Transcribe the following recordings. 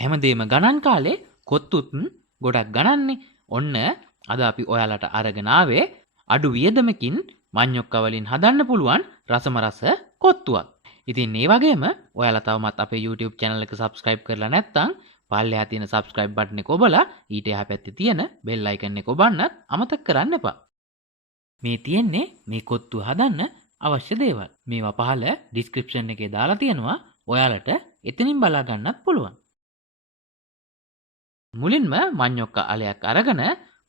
හැමදේම ගණන් කාලේ කොත්තුත් ගොඩක් ගණන්නේ. ඔන්න අද අපි ඔයාලට අරගෙන ආවේ අඩු වියදමකින් මඤ්ඤොක්කා වලින් හදන්න පුළුවන් රසම රස කොත්තුවක්. ඉතින් මේ වගේම ඔයාලා තවමත් අපේ YouTube channel එක subscribe කරලා නැත්නම් පල්ලෙහා තියෙන subscribe button එක ඔබලා ඊට එහා පැත්තේ තියෙන bell icon එක ඔබන්නත් අමතක කරන්න එපා. මේ තියෙන්නේ මේ කොත්තු හදන්න අවශ්‍ය දේවල්. මේවා පහළ description එකේ දාලා තියෙනවා. ඔයාලට එතනින් බලා ගන්නත් පුළුවන්. මුලින්ම මඤ්ඤොක්කා අලයක් අරගෙන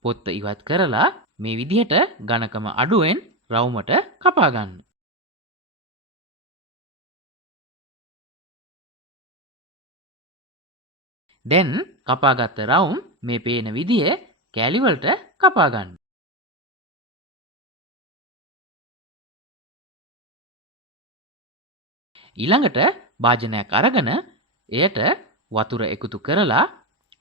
පොත්ත ඉවත් කරලා මේ විදිහට ඝනකම අඩුවෙන් රවුමට කපා ගන්න. දැන් කපාගත්ත රවුම් මේ පේන විදිහේ කෑලි වලට කපා ගන්න. ඊළඟට භාජනයක් අරගෙන එයට වතුර එකතු කරලා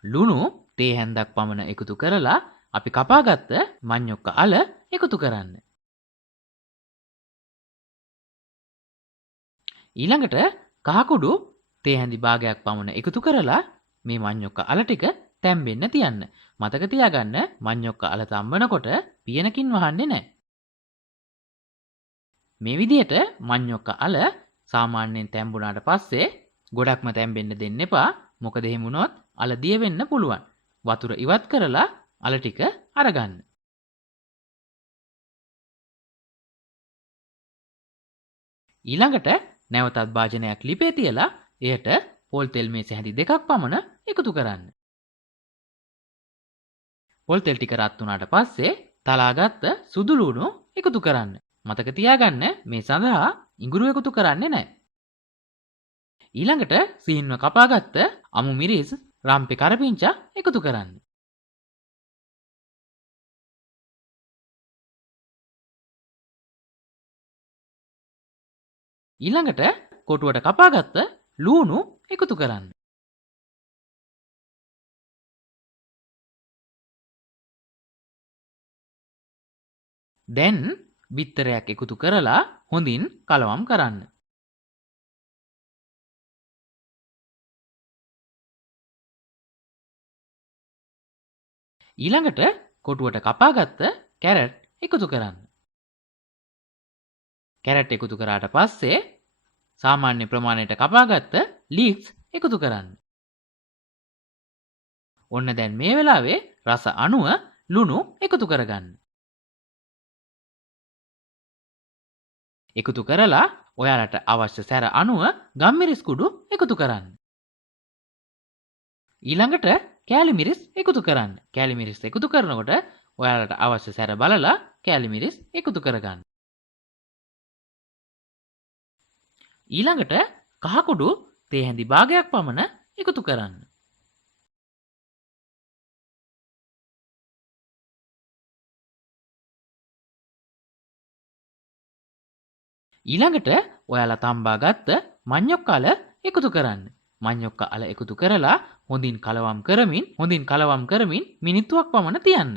ලුණු තේ හැන්දක් පමණ එකතු කරලා අපි කපාගත්ත මඤ්ඤොක්කා අල එකතු කරන්න. ඊළඟට කහ කුඩු තේ හැඳි භාගයක් පමණ එකතු කරලා මේ මඤ්ඤොක්කා අල ටික තැම්බෙන්න තියන්න. මතක තියාගන්න මඤ්ඤොක්කා අල තම්බනකොට පියනකින් වහන්නේ නැහැ. මේ විදිහට මඤ්ඤොක්කා අල සාමාන්‍යයෙන් තැම්බුණාට පස්සේ ගොඩක්ම තැම්බෙන්න දෙන්න එපා. මොකද එහෙම වුණොත් අල දිය වෙන්න පුළුවන්. වතුර ඉවත් කරලා අල ටික අරගන්න. ඊළඟට නැවතත් භාජනයක් ලිපේ තියලා එයට පොල් තෙල් මේස හැඳි දෙකක් පමණ එකතු කරන්න. පොල් තෙල් ටික රත් වුණාට පස්සේ තලාගත්ත සුදු ලුණු එකතු කරන්න. මතක තියාගන්න මේ සඳහා ඉඟුරු එකතු කරන්නේ නැහැ. ඊළඟට සීන්ව කපාගත්ත අමු මිරිස් රම්පේ කරපිංචා එකතු කරන්න. ඊළඟට කොටුවට කපාගත්ත ලූණු එකතු කරන්න. දැන් බිත්තරයක් එකතු කරලා හොඳින් කලවම් කරන්න. ඊළඟට කොටුවට කපාගත්ත කැරට් එකතු කරන්න. කැරට් එකතු කරාට පස්සේ සාමාන්‍ය ප්‍රමාණයට කපාගත්ත ලීක්ස් එකතු කරන්න. ඔන්න දැන් මේ වෙලාවේ රස අණුව ලුණු එකතු කරගන්න. එකතු කරලා ඔයාලට අවශ්‍ය සැර අණුව ගම්මිරිස් කුඩු එකතු කරන්න. ඊළඟට කෑලි මිරිස් එකතු කරන්න. කෑලි මිරිස් එකතු කරනකොට ඔයාලට අවශ්‍ය සැර බලලා කෑලි මිරිස් එකතු කරගන්න. ඊළඟට කහ කුඩු තේ හැඳි භාගයක් පමණ එකතු කරන්න. ඊළඟට ඔයාලා තම්බා ගත්ත මඤ්ඤොක්කා අල එකතු කරන්න. මඤ්ඤොක්කා අල එකතු කරලා හොඳින් කලවම් කරමින් මිනිත්තුවක් පමණ තියන්න.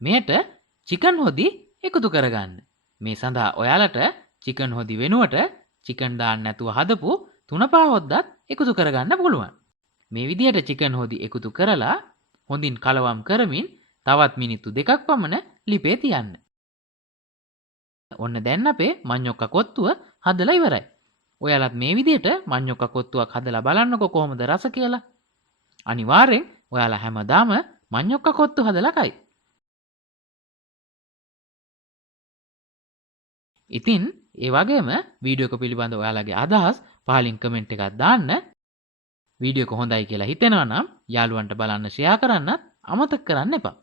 මෙයට චිකන් හොදි එකතු කරගන්න. මේ සඳහා ඔයාලට චිකන් හොදි වෙනුවට චිකන් දාන්න නැතුව හදපු තුනපා හොද්දත් එකතු කරගන්න පුළුවන්. මේ විදිහට චිකන් හොදි එකතු කරලා හොඳින් කලවම් කරමින් තවත් මිනිත්තු දෙකක් පමණ ලිපේ තියන්න. ඔන්න දැන් අපේ මඤ්ඤොක්කා කොත්තුව හදලා ඉවරයි. ඔයාලත් මේ විදිහට මඤ්ඤොක්කා කොත්තුවක් හදලා බලන්නකෝ කොහොමද රස කියලා. අනිවාර්යෙන් ඔයාලා හැමදාම මඤ්ඤොක්කා කොත්තු හදලා කයි. ඉතින් ඒ වගේම වීඩියෝ එක පිළිබඳ ඔයාලගේ අදහස් පහලින් කමෙන්ට් එකක් දාන්න. වීඩියෝ එක හොඳයි කියලා හිතෙනවා නම් යාළුවන්ට බලන්න ෂෙයා කරන්නත් අමතක කරන්න එපා.